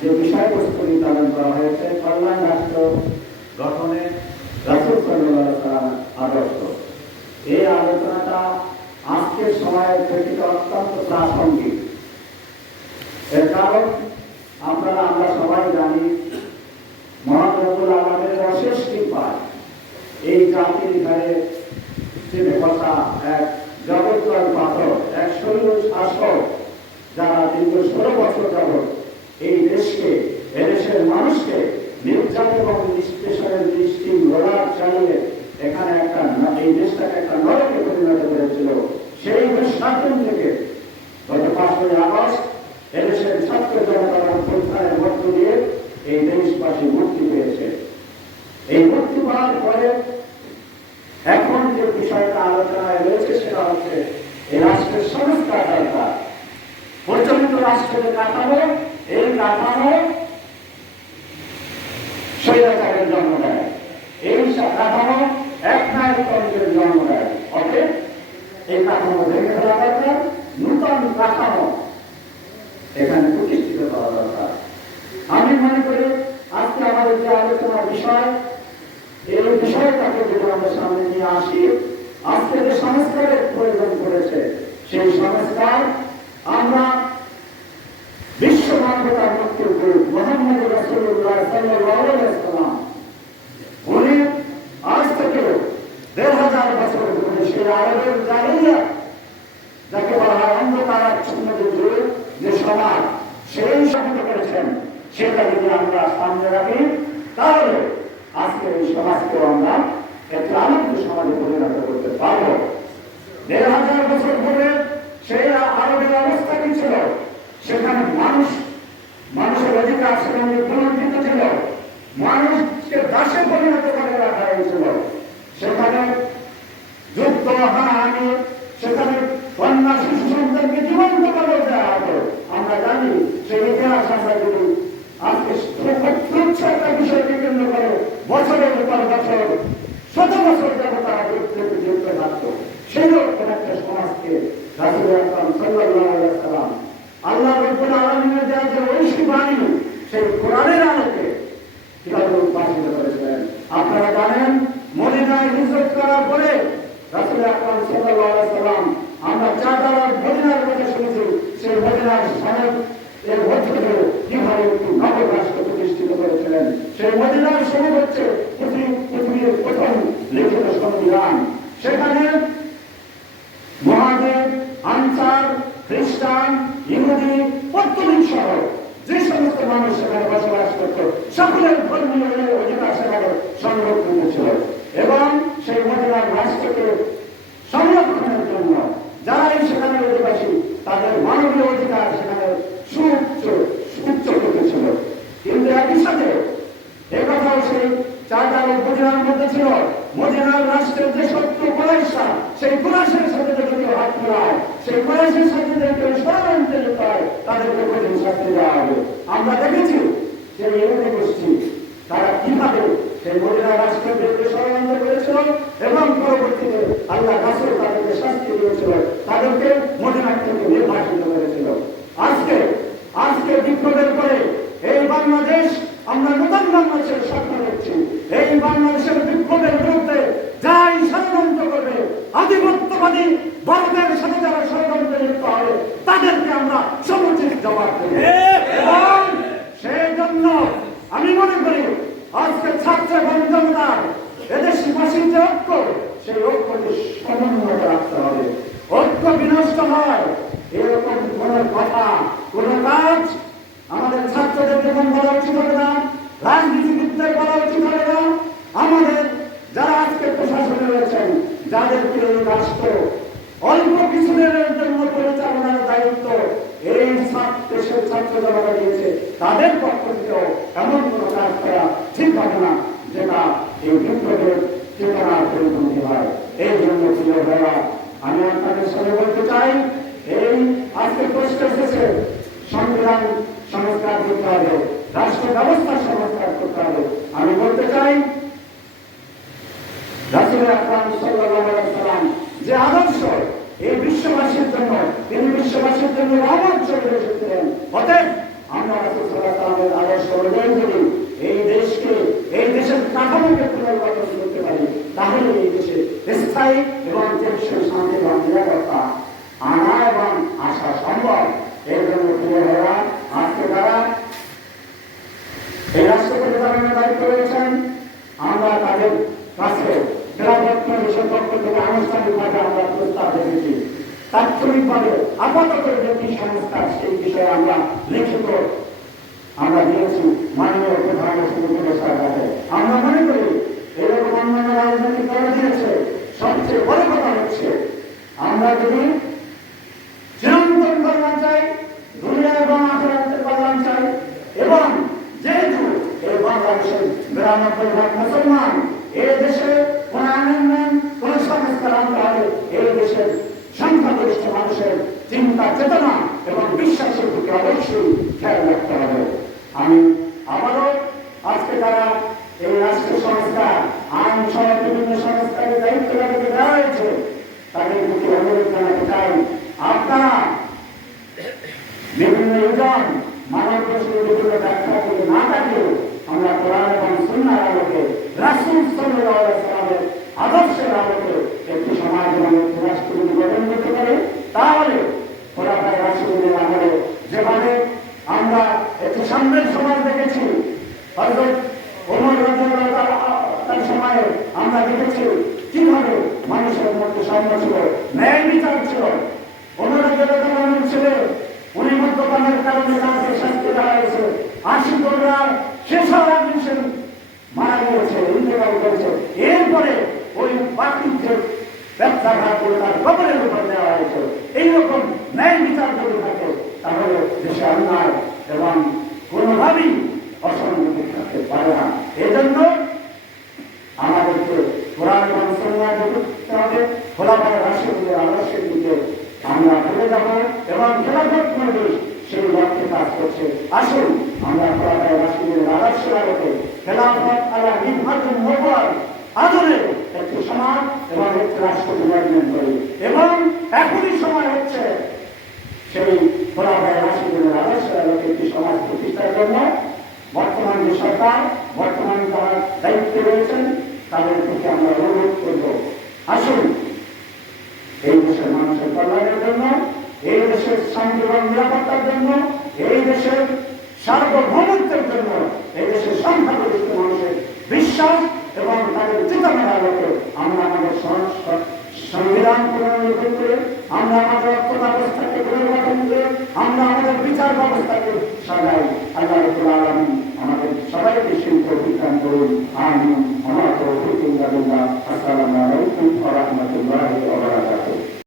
যে বিষয়বস্তু নির্ধারণ করা হয়েছে কল্যাণ রাষ্ট্র গঠনে রাসূল সাল্লাল্লাহু আলাইহি ওয়াসাল্লামের আদর্শ। এই আলোচনাটা আজকের সময়ের প্রেক্ষিতে অত্যন্ত প্রাসঙ্গিক। এর কারণ আমরা সবাই জানি মহান রব্বুল আলামিনের অশেষ কৃপায় এই জাতির ঘরে চেপে বসা এক জগৎজয় পাথর, এক শৈল শাসক যারা দীর্ঘ 16 বছর যাবৎ এই দেশকে, এদেশের মানুষকে নির্যাতন এবং নিষ্পেষণের দৃষ্টি ঘোরার চালিয়ে এখানে এই দেশটাকে একটা নরকে পরিণত করেছিল। সেই শাসন থেকে গত 5ই আগস্ট এদেশের ছাত্র জনতার অভ্যুত্থানের মধ্য দিয়ে এই দেশবাসী মুক্তি পেয়েছে। এই মুক্তি পাওয়ার পরে এখন যে বিষয়টা আলোচনায় রয়েছে সেটা হচ্ছে এই রাষ্ট্রের সংস্কার দরকার। প্রচলিত রাষ্ট্রের কাঠামো, এই কাঠামো স্বৈরাচারের জন্ম দেয়, এই কাঠামো একনায়কতন্ত্রের জন্ম দেয়। অতএব এই কাঠামো ভেঙে ফেলা দরকার, নূতন কাঠামো এখানে প্রতিষ্ঠিত করা দরকার। আমি মনে করি আজকে আমাদের যে আলোচনার বিষয়, এই বিষয়টাকে যদি আমরা সামনে নিয়ে আসি, আজকে যে সংস্কারের প্রয়োজন পড়েছে সেই সংস্কার আমরা বিশ্ব মানবতার মুক্তির গুরু মুহাম্মদ রাসূলুল্লাহ সাল্লাল্লাহু আলাইহি ওয়াসাল্লাম উনি আজ থেকে ১৫০০ বছর ধরে সেই আরবের জাহিলিয়াত যাকে বলা হয় অন্ধকারাচ্ছন্ন যে সমাজ, সেই সমাজ করেছেন। সেটা যদি আমরা সামনে রাখি তাহলে আজকে এই সমাজকে আমরা একটি আনন্দ সমাজে পরিণত করতে পারব। ১৫০০ বছর ধরে সেই আরবের অবস্থা কি ছিল? সেখানে মানুষের অধিকার সেখানে পুনর্জিত ছিল, মানুষকে দাসে পরিণত করে রাখা হয়েছিল। সেখানে যুদ্ধ, হানাহানি, সেখানে কন্যা শিশু সন্তানকে জীবন্ত করে দেওয়া হতো। আমরা জানি সেই ইতিহাস আমরা যদি আজকে একটা বিষয়কে কেন্দ্র করে বছরের পর বছর, শত বছর যাবো তারা যুদ্ধ থাকতো। সেই রকম একটা সমাজকে রাসূল আকরাম সাল্লাল্লাহু আলাইহি ওয়াসাল্লাম আল্লাহ রাব্বুল আলামিনের দেওয়া যে ঐশী বাণী, সেই কোরআনের আলোকে কিভাবে উদ্ভাসিত করেছিলেন। আপনারা জানেন মদিনায় হিজরত করার পরে রাসূল আকরাম সাল্লাল্লাহু আলাইহি ওয়াসাল্লাম আমরা চারবার মদিনার কথা শুনেছি। সেই মদিনার সনদ এর মধ্যে দিয়ে কিভাবে একটি নগর রাষ্ট্র প্রতিষ্ঠিত করেছিলেন। সেই মদিনার সনদ হচ্ছে পৃথিবীর প্রথম লিখিত সংবিধান। সেখানে মুহাজির, আনসার, খ্রিস্টান, ইহুদি, পর্তুগিজ সহ যে সমস্ত মানুষ সেখানে বসবাস করত, সকলের ধর্মীয় অধিকার সেখানে সংরক্ষিত ছিল। এবং সেই মদিনার রাষ্ট্রকে সংরক্ষণের জন্য যারাই সেখানে অধিবাসী তাদের মানবীয় অধিকার সেখানে সুউচ্চ ছিল। কিন্তু একই সাথে একথাও সেই চারটার মদিনার মধ্যে ছিল, মদিনার রাষ্ট্রের যে শত্রু কুরাইশরা, সেই কুরাইশের সাথে যদি হাত মিলায়, সেই কুরাইশের সাথে যদি কেউ ষড়যন্ত্র লিপ্ত হয়, তাদেরকে কঠিন শাস্তি দেওয়া হবে। আমরা দেখেছি যে ইহুদি গোষ্ঠী তারা কিভাবে সেই মদিনা রাষ্ট্রের বিরুদ্ধে ষড়যন্ত্র করেছিল এবং পরবর্তীতে আল্লাহ রাসূল তাদেরকে শাস্তি দিয়েছিল, তাদেরকে মদিনা থেকে নির্বাসিত করেছিল। আজকে বিপ্লবের পরে এই বাংলাদেশ, আমরা নতুন বাংলাদেশের স্বপ্ন দেখছি। এই বাংলাদেশের বিপ্লবের বিরুদ্ধে যাই ষড়যন্ত্র করবে, আধিপত্যবাদী ভারতের সাথে যারা ষড়যন্ত্রে লিপ্ত হবে, তাদেরকে আমরা সমুচিত জবাব দেব। এবং সেই জন্য আমি মনে করি আজকে ছাত্র এবং জনতার এদেশবাসীর যে ঐক্য, সেই ঐক্যকে সমন্বয় রাখতে হবে। ঐক্য বিনষ্ট হয় এরকম কোন কথা, কোন কাজ আমাদের ছাত্রদের যখন বলা উচিত হবে না, রাজনীতিবিদদের বলা উচিত হবে না। আমাদের যারা আজকে প্রশাসনে রয়েছেন, যাদেরকে এই রাষ্ট্র অল্প কিছুদিনের জন্য পরিচালনার দায়িত্ব এই দেশের ছাত্র জনতা দিয়েছে, তাদের পক্ষ থেকেও এমন কোন কাজ করা ঠিক হবে না যেটা এই বিপ্লবের চেতনার পরিণতি হয়। এই জন্য প্রিয় ভাইরা, আমি আপনাদের সঙ্গে বলতে চাই, এই আজকে প্রশ্ন এসেছে সংবিধান সংস্কার করতে হবে, রাষ্ট্র ব্যবস্থা সংস্কার করতে হবে। আমি বলতে চাই রাসূল আকরাম সাল্লাল্লাহু আলাইহি ওয়াসাল্লাম যে আদর্শ এই বিশ্ববাসীর জন্য, তিনি বিশ্ববাসীর জন্য রহমত চলে এসেছিলেন। অতএব আমরা রাসূল সাল্লাল্লাহু আলাইহি ওয়াসাল্লামের আদর্শ অনুযায়ী যদি এই দেশকে, এই দেশের কাঠামোকে পুনর্গঠন করতে পারি, তাহলে এই দেশে স্থায়ী এবং টেকসই শান্তি এবং নিরাপত্তা আনা এবং আসা সম্ভব। এর জন্য প্রিয় ভাইরা, আজকে তারা এই রাষ্ট্র পরিচালনার দায়িত্ব রয়েছেন, আমরা তাদের কাছে খেলাফত মজলিসের পক্ষ থেকে আনুষ্ঠানিকভাবে আমরা প্রস্তাব রেখেছি। তাৎক্ষণিকভাবে আপাতত যে সংস্কার, সেই বিষয়ে আমরা লিখিত আমরা দিয়েছি মাননীয় প্রধান উপদেষ্টার কাছে। আমরা মনে করি এরকম অন্যান্য রাজনৈতিক দল দিয়েছে, সবচেয়ে বড় কথা হচ্ছে আমরা যদি চিরন্তন কল্যাণ চাই, দুনিয়া এবং আখিরাতের কল্যাণ চাই, এবং যেহেতু এই বাংলাদেশের 92% মুসলমান, এই দেশে কোন আনন্দ, কোন সংস্কার আনতে হলে এই দেশের সংখ্যাগরিষ্ঠ মানুষের চিন্তা চেতনা এবং বিশ্বাসের দিকে অবশ্যই খেয়াল রাখতে হবে। আমি আবারও আজকে তারা এই রাষ্ট্র সংস্কার, আইন সহ বিভিন্ন সংস্কারের দায়িত্ব তাদেরকে দেওয়া হয়েছে, তাদের প্রতি অনুরোধ জানাতে চাই, আপনারা বিভিন্ন ইজন মানব প্রশ্নের বিভিন্ন ব্যাখ্যা করে না থাকলেও আমরা কোরআন এবং সুন্নাহর আলোকে, রাসূল সাল্লাল্লাহু আলাইহি ওয়াসাল্লামের আদর্শের আলোকে একটি সমাজ এবং একটি রাষ্ট্র যদি গঠন করতে পারে, তাহলে খোলাফায়ে রাশিদুনের আমলে যেভাবে আমরা একটি সাম্যের সমাজ দেখেছি, হযরত ওমর রাদিয়াল্লাহু তাআলার সময়ে আমরা দেখেছি কিভাবে মানুষের মধ্যে সাম্য ছিল, ন্যায় বিচার ছিল। ওমর রাদিয়াল্লাহু তাআলা ছিলেন, উনি মদ্যপানের কারণে তাকে শাস্তি দেওয়া হয়েছে, 80 দলরা শেষ হওয়ার আগে সে মারা গিয়েছে, ইন্তেকাল করেছে। এরপরে ওই বাকিদের ব্যবসাঘাত করে তার কবরের উপর দেওয়া হয়েছে। এইরকম ন্যায় বিচার যদি থাকে, তাহলে দেশে অন্যায় এবং কোনোভাবেই অসঙ্গতি থাকতে পারে না। এজন্য আমাদেরকে কোরআন এবং সুন্নাহ বুঝতে হবে, খোলাফায়ে রাশিদুনের আদর্শের দিকে আমরা ফিরে যাব এবং খেলাফত মজলিস সেই লক্ষ্যে কাজ করছে। আসুন আমরা খোলাফায়ে রাশিদুনের আদর্শের আলোকে খেলাফত আলা নির্বাচন হওয়ার আদরে একটি সমাজ এবং একটি রাষ্ট্র নির্বাচন করি, এবং এখনই সময় হচ্ছে সেই খোলাফায়ে রাশিদুনের আদর্শের আলোকে একটি সমাজ প্রতিষ্ঠার জন্য বর্তমান যে সরকার, বর্তমান যারা দায়িত্বে রয়েছেন, তাদের প্রতি আমরা অনুরোধ করব, আসুন এই দেশের মানুষের কল্যাণের জন্য, এই দেশের শান্তি এবং নিরাপত্তার জন্য, এই দেশের সার্বভৌমত্বের জন্য, এই দেশের সংখ্যাগরিষ্ঠ মানুষের বিশ্বাস এবং তাদের চেতনার আলোকে আমরা আমাদের সংবিধান পুনর্নির্মাণ করে, আমরা আমাদের অর্থ ব্যবস্থাকে পুনর্গঠন করে, আমরা আমাদের বিচার ব্যবস্থাকে সাজাই। আল্লাহ রাব্বুল আলামিন আমাদের সবাইকে সেই তৌফিক দান করুন। আমিন।